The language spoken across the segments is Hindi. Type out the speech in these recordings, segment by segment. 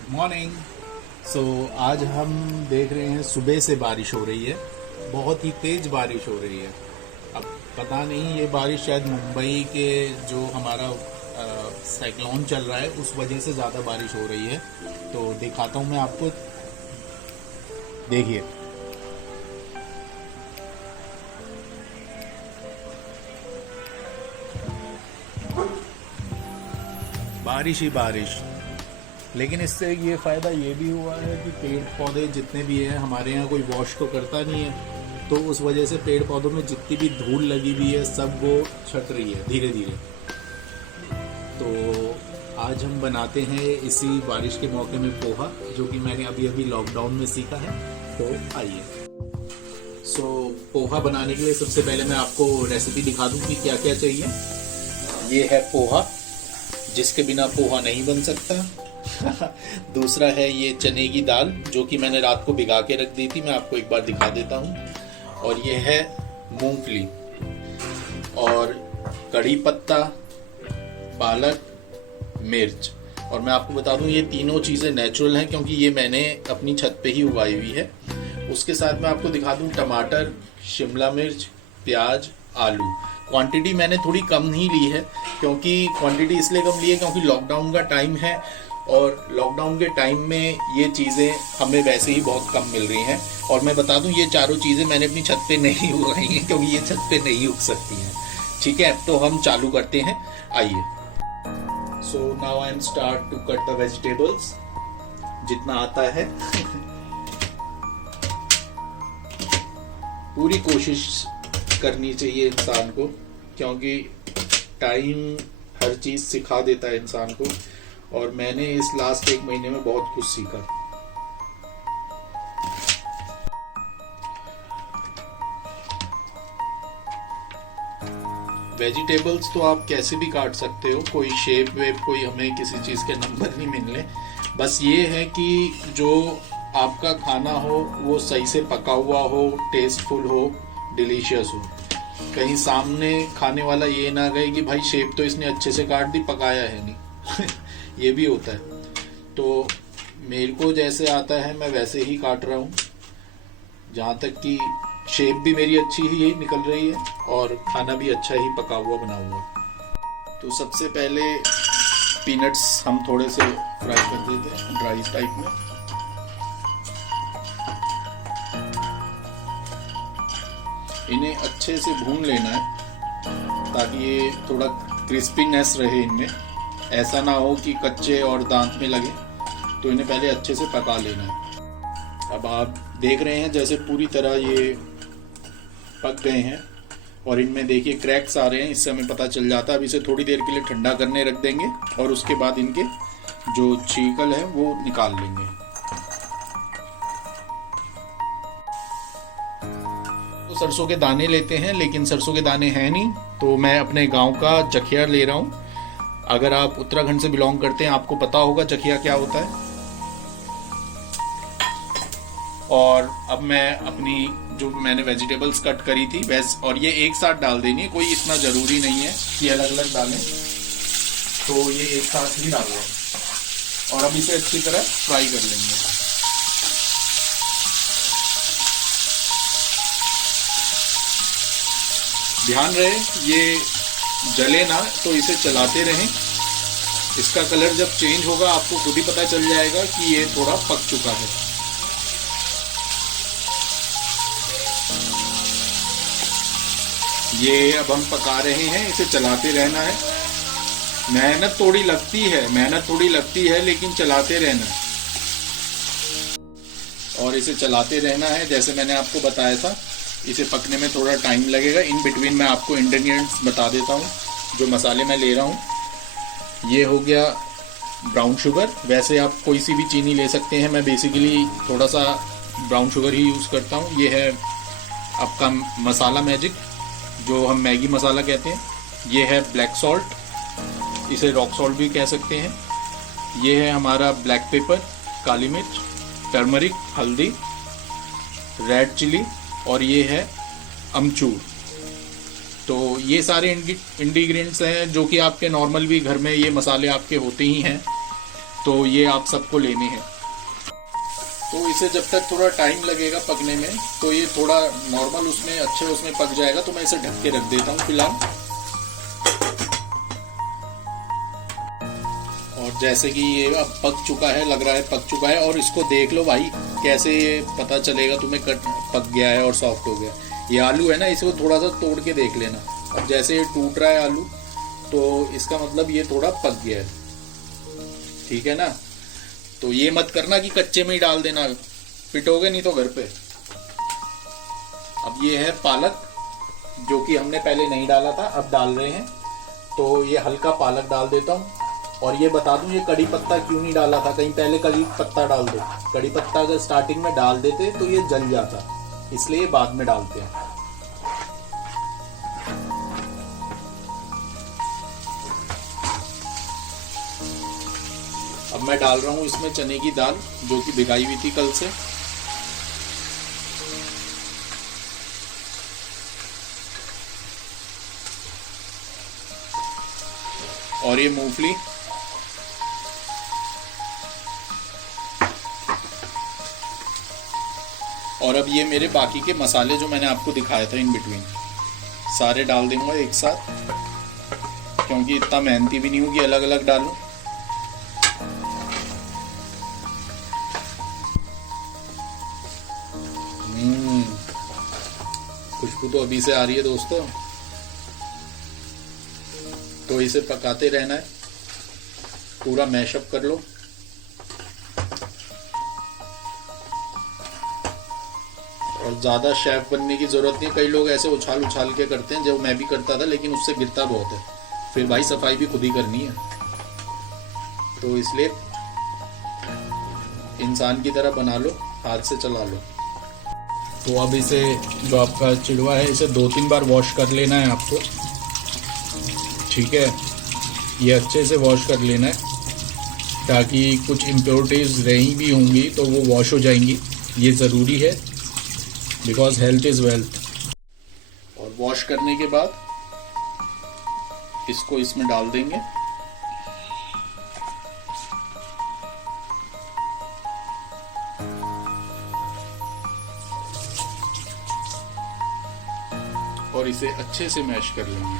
Good morning. सो आज हम देख रहे हैं सुबह से बारिश हो रही है, बहुत ही तेज बारिश हो रही है। अब पता नहीं ये बारिश शायद मुंबई के जो हमारा साइक्लोन चल रहा है उस वजह से ज़्यादा बारिश हो रही है। तो दिखाता हूँ मैं आपको, देखिए। बारिश ही बारिश। लेकिन इससे ये फ़ायदा ये भी हुआ है कि पेड़ पौधे जितने भी हैं, हमारे यहाँ कोई वॉश तो करता नहीं है, तो उस वजह से पेड़ पौधों में जितनी भी धूल लगी हुई है सब वो छट रही है धीरे धीरे। तो आज हम बनाते हैं इसी बारिश के मौके में पोहा, जो कि मैंने अभी अभी लॉकडाउन में सीखा है। तो आइए। पोहा बनाने के लिए सबसे पहले मैं आपको रेसिपी दिखा दूं कि क्या क्या चाहिए। ये है पोहा, जिसके बिना पोहा नहीं बन सकता। दूसरा है ये चने की दाल, जो कि मैंने रात को भिगा के रख दी थी, मैं आपको एक बार दिखा देता हूँ। और ये है मूंगफली और कड़ी पत्ता, पालक, मिर्च। और मैं आपको बता दूं ये तीनों चीज़ें नेचुरल हैं, क्योंकि ये मैंने अपनी छत पे ही उगाई हुई है। उसके साथ मैं आपको दिखा दूं टमाटर, शिमला मिर्च, प्याज, आलू। क्वांटिटी मैंने थोड़ी कम ही ली है, क्योंकि क्वांटिटी इसलिए कम ली है क्योंकि लॉकडाउन का टाइम है, और लॉकडाउन के टाइम में ये चीज़ें हमें वैसे ही बहुत कम मिल रही हैं। और मैं बता दूं ये चारों चीज़ें मैंने अपनी छत पे नहीं उगाई हैं, क्योंकि ये छत पे नहीं उग सकती हैं। ठीक है, तो हम चालू करते हैं, आइए। So now I am start to cut the vegetables, जितना आता है। पूरी कोशिश करनी चाहिए इंसान को, क्योंकि टाइम हर चीज़ सिखा देता है इंसान को, और मैंने इस लास्ट एक महीने में बहुत कुछ सीखा। वेजिटेबल्स तो आप कैसे भी काट सकते हो, कोई शेप वेप, कोई हमें किसी चीज़ के नंबर नहीं मिलने। बस ये है कि जो आपका खाना हो वो सही से पका हुआ हो, टेस्टफुल हो, डिलीशियस हो। कहीं सामने खाने वाला ये ना कहे कि भाई शेप तो इसने अच्छे से काट दी, पकाया है नहीं। ये भी होता है। तो मेरे को जैसे आता है मैं वैसे ही काट रहा हूँ, जहाँ तक कि शेप भी मेरी अच्छी ही निकल रही है और खाना भी अच्छा ही पका हुआ बना हुआ। तो सबसे पहले पीनट्स हम थोड़े से फ्राई कर देते हैं ड्राई टाइप में। इन्हें अच्छे से भून लेना है, ताकि ये थोड़ा क्रिस्पीनेस रहे इनमें। ऐसा ना हो कि कच्चे और दांत में लगे, तो इन्हें पहले अच्छे से पका लेना है। अब आप देख रहे हैं जैसे पूरी तरह ये पक गए हैं, और इनमें देखिए क्रैक्स आ रहे हैं, इससे हमें पता चल जाता है। अब इसे थोड़ी देर के लिए ठंडा करने रख देंगे, और उसके बाद इनके जो छीकल है वो निकाल लेंगे। तो सरसों के दाने लेते हैं, लेकिन सरसों के दाने हैं नहीं, तो मैं अपने गांव का जखिया ले रहा हूँ। अगर आप उत्तराखंड से बिलोंग करते हैं आपको पता होगा जखिया क्या होता है। और अब मैं अपनी जो मैंने वेजिटेबल्स कट करी थी वैसे, और ये एक साथ डाल देनी है, कोई इतना ज़रूरी नहीं है कि अलग अलग डालें, तो ये एक साथ ही डाल दें। और अब इसे अच्छी तरह फ्राई कर लेंगे। ध्यान रहे ये जले ना, तो इसे चलाते रहें। इसका कलर जब चेंज होगा आपको खुद ही पता चल जाएगा कि ये थोड़ा पक चुका है। ये अब हम पका रहे हैं, इसे चलाते रहना है। मेहनत थोड़ी लगती है, लेकिन चलाते रहना है। और इसे चलाते रहना है, जैसे मैंने आपको बताया था। इसे पकने में थोड़ा टाइम लगेगा। इन बिटवीन मैं आपको इंग्रेडिएंट्स बता देता हूँ, जो मसाले मैं ले रहा हूँ। ये हो गया ब्राउन शुगर, वैसे आप कोई सी भी चीनी ले सकते हैं, मैं बेसिकली थोड़ा सा ब्राउन शुगर ही यूज़ करता हूँ। ये है आपका मसाला मैजिक, जो हम मैगी मसाला कहते हैं। ये है ब्लैक सॉल्ट, इसे रॉक सॉल्ट भी कह सकते हैं। ये है हमारा ब्लैक पेपर, काली मिर्च, टर्मरिक, हल्दी, रेड चिली, और ये है अमचूर। तो ये सारे इंग्रेडिएंट्स हैं जो कि आपके नॉर्मल भी घर में ये मसाले आपके होते ही हैं। तो ये आप सबको लेने हैं। तो इसे जब तक थोड़ा टाइम लगेगा पकने में, तो ये थोड़ा नॉर्मल उसमें अच्छे उसमें पक जाएगा। तो मैं इसे ढक के रख देता हूँ फिलहाल। और जैसे कि ये अब पक चुका है, लग रहा है पक चुका है। और इसको देख लो भाई, कैसे ये पता चलेगा तुम्हें पक गया है और सॉफ्ट हो गया। ये आलू है ना, इसको थोड़ा सा तोड़ के देख लेना। अब जैसे ये टूट रहा है आलू, तो इसका मतलब ये थोड़ा पक गया है, ठीक है ना। तो ये मत करना कि कच्चे में ही डाल देना, पिटोगे नहीं तो घर पे। अब ये है पालक, जो कि हमने पहले नहीं डाला था, अब डाल रहे हैं। तो ये हल्का पालक डाल देता हूँ। और ये बता दूं, ये कड़ी पत्ता क्यों नहीं डाला था, कहीं पहले कड़ी पत्ता डाल दो। कड़ी पत्ता अगर स्टार्टिंग में डाल देते तो ये जल जाता, इसलिए बाद में डालते हैं। अब मैं डाल रहा हूं इसमें चने की दाल, जो कि भिगाई हुई थी कल से। और ये मूंगफली। और अब ये मेरे बाकी के मसाले जो मैंने आपको दिखाया था इन बिटवीन, सारे डाल दूंगा एक साथ, क्योंकि इतना मेहनती भी नहीं हूं कि अलग अलग डालूं। खुशबू तो अभी से आ रही है दोस्तों। तो इसे पकाते रहना है, पूरा मैशअप कर लो। और ज्यादा शेफ बनने की जरूरत नहीं। कई लोग ऐसे उछाल उछाल के करते हैं, जो मैं भी करता था, लेकिन उससे गिरता बहुत है। फिर भाई सफाई भी खुद ही करनी है, तो इसलिए इंसान की तरह बना लो, हाथ से चला लो। तो अब इसे, जो आपका चिड़वा है, इसे 2-3 बार वॉश कर लेना है आपको, ठीक है। ये अच्छे से वॉश कर लेना है, ताकि कुछ इम्प्योरिटीज रही भी होंगी तो वो वॉश हो जाएंगी। ये ज़रूरी है, बिकॉज हेल्थ इज़ वेल्थ। और वॉश करने के बाद इसको इसमें डाल देंगे। और इसे अच्छे से मैश कर लेंगे।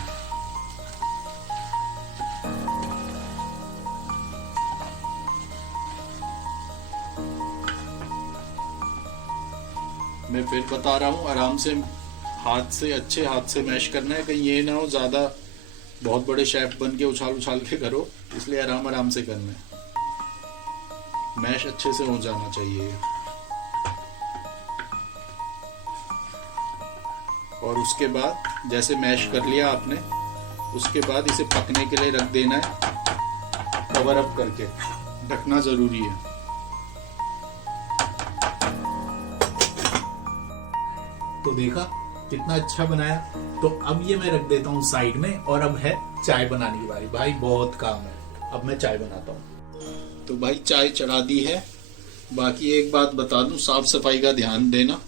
मैं फिर बता रहा हूँ, आराम से हाथ से, अच्छे हाथ से मैश करना है। कहीं ये ना हो ज्यादा बहुत बड़े शेफ बन के उछाल उछाल के करो, इसलिए आराम आराम से करना है। मैश अच्छे से हो जाना चाहिए। और उसके बाद जैसे मैश कर लिया आपने, उसके बाद इसे पकने के लिए रख देना है, कवर अप करके। ढकना जरूरी है। तो देखा कितना अच्छा बनाया। तो अब ये मैं रख देता हूँ साइड में, और अब है चाय बनाने की बारी। भाई बहुत काम है, अब मैं चाय बनाता हूँ। तो भाई चाय चढ़ा दी है। बाकी एक बात बता दूं, साफ सफाई का ध्यान देना,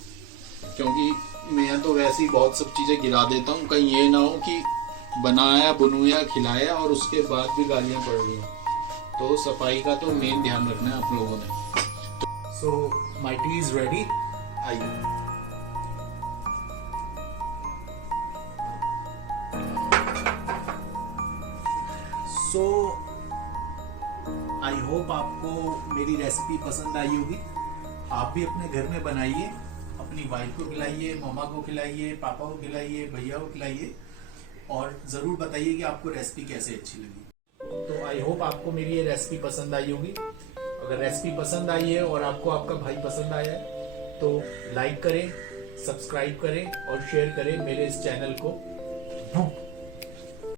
क्योंकि मैं तो वैसे ही बहुत सब चीजें गिरा देता हूँ। कहीं ये ना हो कि बनाया, बुनुया, खिलाया और उसके बाद भी गालियां पड़ रही हैं। तो सफाई का तो मेन ध्यान रखना है आप लोगों ने। So my T is ready, आइए। सो आई होप आपको मेरी रेसिपी पसंद आई होगी। आप भी अपने घर में बनाइए, अपनी वाइफ को खिलाइए, मम्मा को खिलाइए, पापा को खिलाइए, भैया को खिलाइए, और जरूर बताइए कि आपको रेसिपी कैसे अच्छी लगी। तो आई होप आपको मेरी ये रेसिपी पसंद आई होगी। अगर रेसिपी पसंद आई है और आपको आपका भाई पसंद आया है, तो लाइक करें, सब्सक्राइब करें और शेयर करें मेरे इस चैनल को।